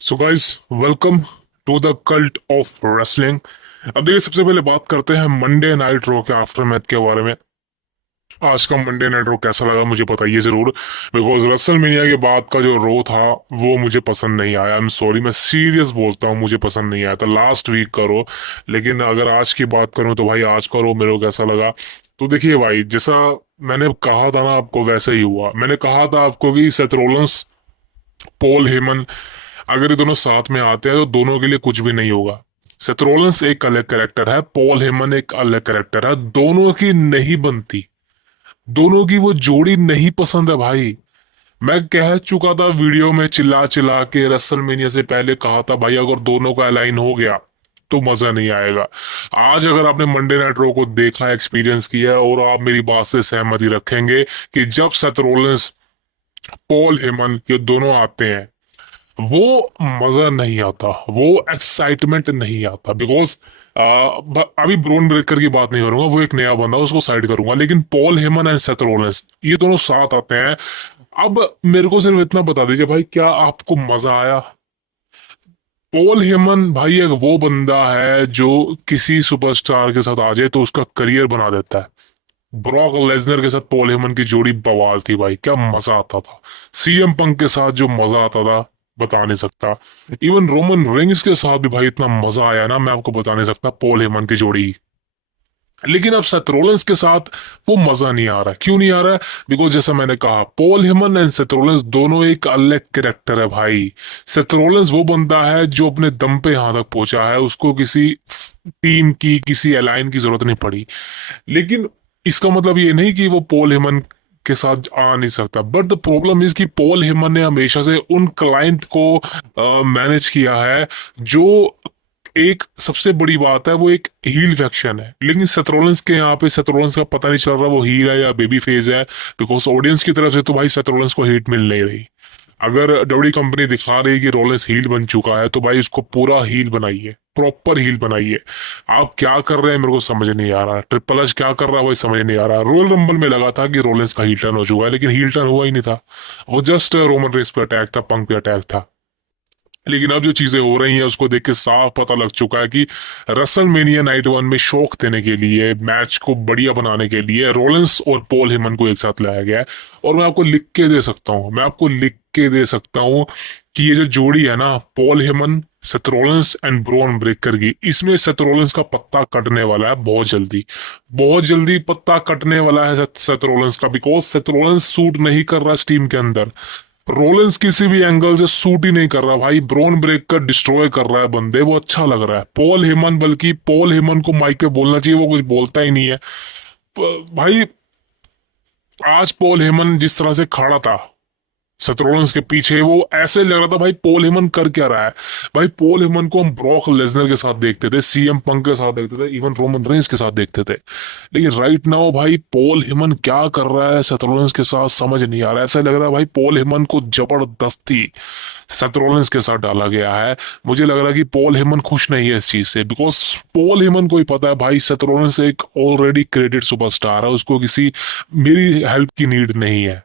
So guys, welcome to the cult of wrestling. अब देखिए, सबसे पहले बात करते हैं मंडे नाइट रो के आफ्टर मैच के बारे में। आज का मंडे नाइट रो कैसा लगा मुझे बताइए जरूर, बिकॉज रेसलमेनिया के बाद का जो रो था वो मुझे पसंद नहीं आया। आई एम सॉरी, मैं सीरियस बोलता हूँ, मुझे पसंद नहीं आया था लास्ट वीक का रो। लेकिन अगर आज की बात करूँ तो भाई आज का रो मेरे को कैसा लगा। तो देखिए भाई, जैसा मैंने कहा था ना आपको वैसा ही हुआ। मैंने कहा था आपको कि सेथ रोलिंस, पॉल हेमन, अगर ये दोनों साथ में आते हैं तो दोनों के लिए कुछ भी नहीं होगा। सेथ रोलिंस एक अलग कैरेक्टर है, पॉल हेमन एक अलग कैरेक्टर है, दोनों की नहीं बनती। दोनों की वो जोड़ी नहीं पसंद है भाई। मैं कह चुका था वीडियो में चिल्ला चिल्ला के, रेसलमेनिया से पहले कहा था भाई अगर दोनों का अलाइन हो गया तो मजा नहीं आएगा। आज अगर आपने मंडे नाइट रो को देखा, एक्सपीरियंस किया और आप मेरी बात से सहमति रखेंगे कि जब सेथ रोलिंस, पॉल हेमन ये दोनों आते हैं वो मजा नहीं आता, वो एक्साइटमेंट नहीं आता। बिकॉज अभी ब्रोन ब्रेकर की बात नहीं करूंगा, वो एक नया बंदा, उसको साइड करूंगा। लेकिन Paul Heyman and Seth Rollins ये दोनों साथ आते हैं। अब मेरे को सिर्फ इतना बता दीजिए भाई, क्या आपको मजा आया? पॉल हेमन भाई एक वो बंदा है जो किसी सुपरस्टार के साथ आ जाए तो उसका करियर बना देता है। ब्रॉक लेसनर के साथ पॉल हेमन की जोड़ी बवाल थी भाई, क्या मजा आता था। सीएम पंक के साथ जो मजा आता था बता नहीं सकता। इवन रोमन रिंग्स के साथ भी भाई इतना मजा आया ना, मैं आपको बता नहीं सकता, पॉल हेमन की जोड़ी। लेकिन अब सेथ रोलिंस के साथ वो मजा नहीं आ रहा। क्यों नहीं आ रहा है? बिकॉज जैसा मैंने कहा, Paul Heyman and Seth Rollins दोनों एक अलग कैरेक्टर है भाई। सेथ रोलिंस वो बंदा है जो अपने दम पे यहां तक पहुंचा है, उसको किसी टीम की, किसी अलाइन की जरूरत नहीं पड़ी। लेकिन इसका मतलब ये नहीं कि वो पॉल हेमन के साथ आ नहीं सकता। बट द प्रॉब्लम इज कि पॉल हेमन ने हमेशा से उन क्लाइंट को मैनेज किया है जो, एक सबसे बड़ी बात है, वो एक हील फैक्शन है। लेकिन सेथ रोलिंस के यहाँ पे सेथ रोलिंस का पता नहीं चल रहा वो हील है या बेबी फेज है। बिकॉज ऑडियंस की तरफ से तो भाई सेथ रोलिंस को हिट मिल नहीं रही। अगर डब्ल्यू कंपनी दिखा रही है कि रोलेंस हील बन चुका है तो भाई उसको पूरा हील बनाइए, प्रॉपर हील बनाइए। आप क्या कर रहे हैं मेरे को समझ नहीं आ रहा। ट्रिपल एच क्या कर रहा है वही समझ नहीं आ रहा। रॉयल रंबल में लगा था कि रोलेंस का हील टर्न हो चुका है, लेकिन हील टर्न हुआ ही नहीं था। वो जस्ट रोमन रेस पे अटैक था, पंक पे अटैक था। लेकिन अब जो चीजें हो रही हैं उसको देख के साफ पता लग चुका है कि रेसलमेनिया नाइट वन में शौक देने के लिए, मैच को बढ़िया बनाने के लिए रोलेंस और पॉल हेमन को एक साथ लाया गया है। और मैं आपको लिख के दे सकता हूँ, मैं आपको लिख के दे सकता हूँ कि ये जो जोड़ी है ना, Paul Heyman, Seth Rollins and Bron Breakker की, इसमें सेथ रोलेंस का पत्ता कटने वाला है बहुत जल्दी। बहुत जल्दी पत्ता कटने वाला है सेथ रोलेंस का। बिकॉज सेथ रोलेंस सूट नहीं कर रहा इस टीम के अंदर। रोलेंस किसी भी एंगल से सूट ही नहीं कर रहा भाई। ब्रोन ब्रेकर डिस्ट्रॉय कर रहा है बंदे, वो अच्छा लग रहा है। पॉल हेमन, बल्कि पॉल हेमन को माइक पे बोलना चाहिए, वो कुछ बोलता ही नहीं है। भाई आज पॉल हेमन जिस तरह से खड़ा था सेथ रोलिंस के पीछे, वो ऐसे लग रहा था भाई पॉल हेमन कर क्या रहा है। भाई पॉल हेमन को हम ब्रॉक लेसनर के साथ देखते थे, सीएम पंक के साथ देखते थे, इवन रोमन रेंस के साथ देखते थे। लेकिन राइट नाउ भाई पॉल हेमन क्या कर रहा है सेथ रोलिंस के साथ समझ नहीं आ रहा है। ऐसा लग रहा है भाई पॉल हेमन को जबरदस्ती सेथ रोलिंस के साथ डाला गया है। मुझे लग रहा है कि पॉल हेमन खुश नहीं है इस चीज से। बिकॉज पॉल हेमन को ही पता है भाई सेथ रोलिंस एक ऑलरेडी क्रेडिट सुपरस्टार है, उसको किसी मेरी हेल्प की नीड नहीं है।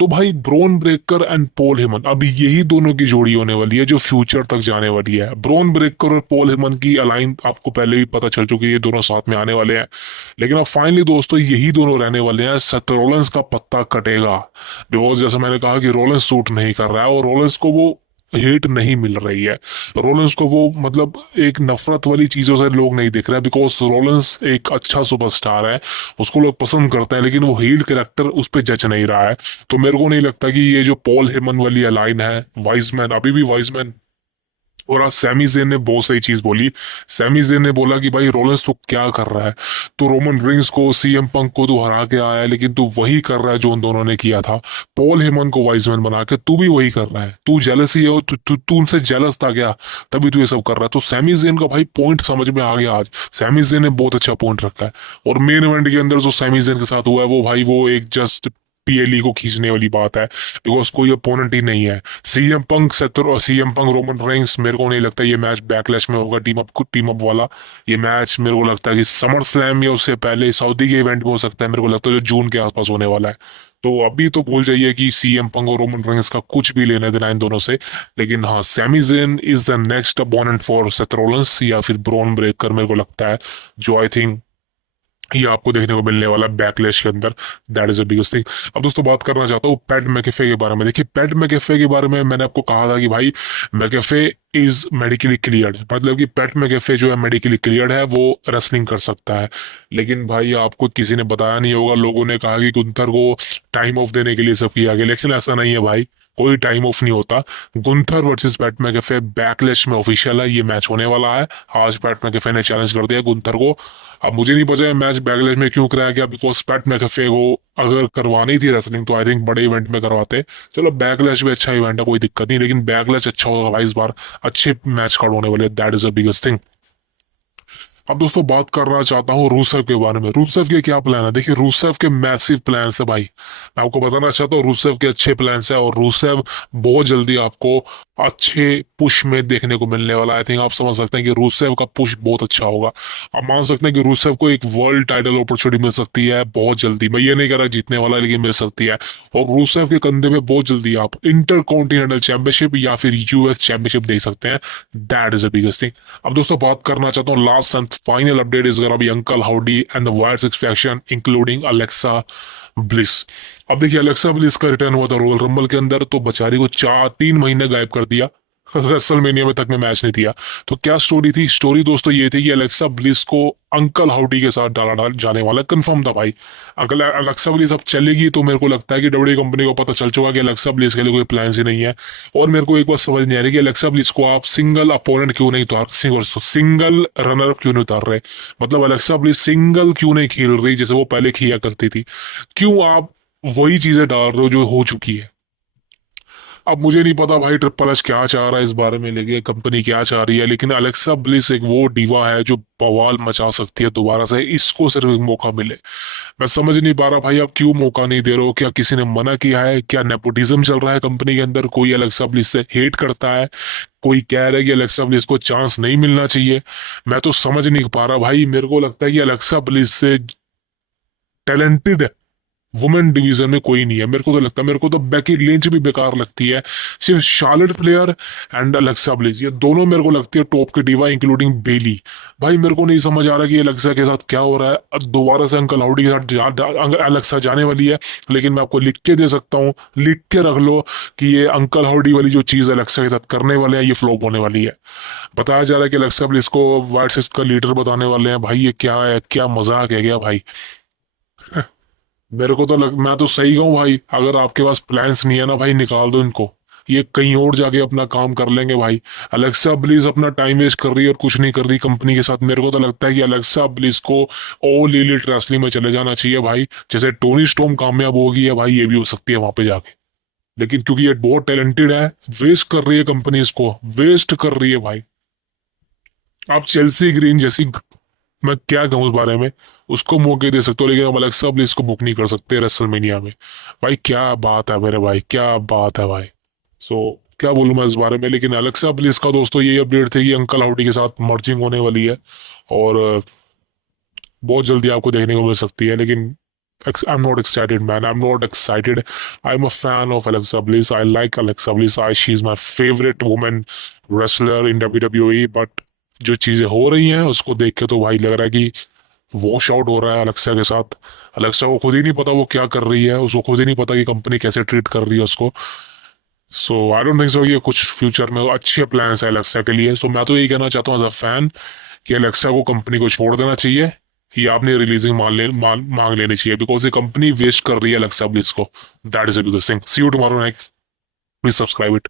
तो भाई Bron Breakker and Paul Heyman, अभी यही दोनों की जोड़ी होने वाली है जो फ्यूचर तक जाने वाली है। ब्रोन ब्रेकर और पॉल हेमन की अलाइन आपको पहले भी पता चल चुकी है, ये दोनों साथ में आने वाले हैं। लेकिन अब फाइनली दोस्तों यही दोनों रहने वाले हैं। सेथ रोलेंस का पत्ता कटेगा। बिकॉज जैसे मैंने कहा कि रोलेंस सूट नहीं कर रहा है और रोलेंस को वो हिट नहीं मिल रही है। रोलेंस को वो मतलब एक नफरत वाली चीजों से लोग नहीं दिख रहे हैं। बिकॉज रोलेंस एक अच्छा सुपरस्टार है, उसको लोग पसंद करते हैं, लेकिन वो हील कैरेक्टर उस पर जच नहीं रहा है। तो मेरे को नहीं लगता कि ये जो पॉल हेमन वाली लाइन है, वाइजमैन, अभी भी वाइजमैन। और आज सैमी जेन ने बहुत सही चीज बोली। सैमी जेन ने बोला कि भाई रोलेंस तू क्या कर रहा है? तू रोमन रिंग्स को, सीएम पंक को तू हरा के आया है, लेकिन तू वही कर रहा है जो उन दोनों ने किया था। पॉल हेमन को वाइजमैन बना के तू भी वही कर रहा है। तू जेलस ही है, तू तू तू उनसे जेलस था क्या? तभी तू ये सब कर रहा है। तो सैमी जेन का भाई पॉइंट समझ में आ गया आज। सैमी जेन ने बहुत अच्छा पॉइंट रखा है। और मेन इवेंट के अंदर जो सैमी जेन के साथ हुआ है वो भाई, वो एक जस्ट पीएलई को खींचने वाली बात है। बिकॉज कोई अपोनेंट ही नहीं है। सीएम पंक सेतर और सीएम पंक रोमन रेंस, मेरे को नहीं लगता ये मैच बैकलैश में होगा, टीम अप वाला। ये मैच मेरे को लगता है कि समर स्लैम या उससे पहले सऊदी के इवेंट में हो सकता है। मेरे को लगता है जो जून के आसपास होने वाला है। तो अभी तो भूल जाइए कि सीएम पंग और रोमन रेंस का कुछ भी लेने देना इन दोनों से। लेकिन हाँ, Sami Zayn is the next opponent for Seth Rollins या फिर ब्रॉन ब्रेकर, मेरे को लगता है, जो आई थिंक ये आपको देखने को मिलने वाला बैकलैश के अंदर। That is the biggest thing. अब दोस्तों बात करना चाहता हूँ पैट मैकेफे के बारे में। देखिए, पैट मैकेफे के बारे में मैंने आपको कहा था कि भाई मैकेफे इज मेडिकली क्लियर्ड, मतलब कि पैट मैकेफे जो है मेडिकली क्लियर्ड है, वो रेसलिंग कर सकता है। लेकिन भाई आपको किसी ने बताया नहीं होगा, लोगों ने कहा कि गुंथर को टाइम ऑफ देने के लिए सब किया गया, लेकिन ऐसा नहीं है भाई, कोई टाइम ऑफ नहीं होता। Gunther versus PAT McAfee backlash में ऑफिशियल है, ये मैच होने वाला है। आज पैट मैकेफे ने चैलेंज कर दिया गुंथर को। अब मुझे नहीं पता है मैच बैकलैश में क्यों कराया गया, बिकॉज पैट मैकेफे को अगर करवानी थी रेसलिंग तो आई थिंक बड़े इवेंट में करवाते। चलो बैकलैश भी अच्छा इवेंट है, कोई दिक्कत नहीं, लेकिन बैकलैश अच्छा होगा भाई, इस बार अच्छे मैच कार्ड होने वाले, that is the biggest thing. अब दोस्तों बात करना चाहता हूँ रूसेव के बारे में। रूसेव के क्या प्लान है? देखिए, रूसेव के मैसिव प्लान है भाई। मैं आपको बताना चाहता हूँ रूसेव के अच्छे प्लान है, और रूसेव बहुत जल्दी आपको अच्छे पुश में देखने को मिलने वाला है। आई थिंक आप समझ सकते हैं कि रूसेव का पुश बहुत अच्छा होगा। आप मान सकते हैं कि रूसेव को एक वर्ल्ड टाइटल अपॉर्चुनिटी मिल सकती है बहुत जल्दी। मैं ये नहीं कह रहा जीतने वाला, लेकिन मिल सकती है। और रूसेव के कंधे में बहुत जल्दी आप इंटर कॉन्टिनेंटल चैंपियनशिप या फिर यूएस चैंपियनशिप देख सकते हैं। That is the biggest thing. अब दोस्तों बात करना चाहता हूँ last and final update is gonna be Uncle Howdy and the Wyatt Sicks faction including Alexa Bliss. अब देखिए, अलेक्सा ब्लिस का रिटर्न हुआ था रॉयल रंबल के अंदर, तो बेचारी को 3 महीने गायब कर दिया, रेसलमेनिया में तक में मैच नहीं दिया। तो क्या स्टोरी थी? स्टोरी दोस्तों ये थी कि अलेक्सा ब्लिस को अंकल हाउडी के साथ डाला जाने वाला, कंफर्म था भाई। अगर अलेक्सा ब्लिस अब चलेगी तो मेरे को लगता है कि डब्ल्यूडब्ल्यूई कंपनी को पता चल चुका कि अलेक्सा ब्लिस के लिए कोई प्लान ही नहीं है। और मेरे को एक बात समझ नहीं आ रही कि अलेक्सा ब्लिस को आप सिंगल अपोनेंट क्यों नहीं उतार, सिंगल रनर क्यों नहीं उतार रहे? मतलब अलेक्सा ब्लिस सिंगल क्यों नहीं खेल रही जैसे वो पहले किया करती थी? क्यों आप वही चीजें डाल रहे हो जो हो चुकी है? अब मुझे नहीं पता भाई ट्रिपल एच क्या चाह रहा है इस बारे में, लेकिन कंपनी क्या चाह रही है, लेकिन अलेक्सा ब्लिस एक वो डीवा है जो बवाल मचा सकती है दोबारा से। इसको सिर्फ एक मौका मिले। मैं समझ नहीं पा रहा भाई आप क्यों मौका नहीं दे रहे हो? क्या किसी ने मना किया है? क्या नेपोटिज्म चल रहा है कंपनी के अंदर? कोई अलेक्सा ब्लिस से हेट करता है? कोई कह रहा है कि अलेक्सा ब्लिस को चांस नहीं मिलना चाहिए? मैं तो समझ नहीं पा रहा भाई। मेरे को लगता है कि अलेक्सा ब्लिस से टैलेंटेड वुमेन डिवीजन में कोई नहीं है। मेरे को तो लगता है, मेरे को तो बेकी लिंच भी बेकार लगती है। सिर्फ Charlotte Flair and Alexa bliss, ये दोनों मेरे को लगती है टॉप के डिवा, इंक्लूडिंग बेली। भाई मेरे को नहीं समझ आ रहा कि ये अलेक्सा के साथ क्या हो रहा है। अब दोबारा से अंकल हाउडी के साथ अलेक्सा जाने वाली है। लेकिन मैं आपको लिख के दे सकता हूँ, लिख के रख लो कि ये अंकल हाउडी वाली जो चीज़ अलेक्सा के साथ करने वाले हैं, ये फ्लॉप होने वाली है। बताया जा रहा है कि अलेक्सा ब्लिस को वाइट सिक्स का लीडर बताने वाले हैं। भाई ये क्या है? क्या मजाक है क्या भाई? मेरे को तो मैं तो सही कहूँ भाई, अगर आपके पास प्लान्स नहीं है ना भाई, निकाल दो इनको। ये कहीं और जाके अपना काम कर लेंगे भाई। अलेक्सा ब्लिस अपना टाइम वेस्ट कर रही है और कुछ नहीं कर रही कंपनी के साथ। मेरे को तो लगता है कि अलेक्सा ब्लिस को ऑल एलिट रेसलिंग में चले जाना चाहिए भाई। जैसे टोनी स्टॉर्म कामयाब होगी है भाई, ये भी हो सकती है वहां पे जाके। लेकिन क्योंकि ये बहुत टैलेंटेड है, वेस्ट कर रही है कंपनी, इसको वेस्ट कर रही है भाई। आप चेल्सी ग्रीन जैसी, मैं क्या कहूँ उस बारे में, उसको मौके दे सकते हो, लेकिन हम अलेक्सा ब्लिस को बुक नहीं कर सकते रेसलमेनिया में। भाई क्या बात है मेरे भाई, क्या बात है भाई। सो क्या बोलूँ मैं इस बारे में। लेकिन अलेक्सा ब्लिस का दोस्तों यही अपडेट थे कि अंकल हाउडी के साथ मर्जिंग होने वाली है, और बहुत जल्दी आपको देखने को मिल सकती है। लेकिन I'm not excited, man. I'm not excited. I'm a fan of Alexa Bliss. I like Alexa Bliss. She's my favorite woman wrestler in WWE. But जो चीज़ें हो रही हैं उसको देख के तो भाई लग रहा है कि वॉश आउट हो रहा है अलेक्सा के साथ। अलेक्सा को खुद ही नहीं पता वो क्या कर रही है, उसको खुद ही नहीं पता कि कंपनी कैसे ट्रीट कर रही है उसको। सो आई डोंट थिंक सो ये कुछ फ्यूचर में अच्छे प्लान्स है अलेक्सा के लिए। सो मैं तो यही कहना चाहता हूँ एज अ फैन कि अलेक्सा को कंपनी को छोड़ देना चाहिए, या अपनी रिलीजिंग मांग लेनी चाहिए, बिकॉज ये कंपनी वेस्ट कर रही है अलेक्सा ब्लिस को। That is a biggest thing. See you tomorrow next, please subscribe it.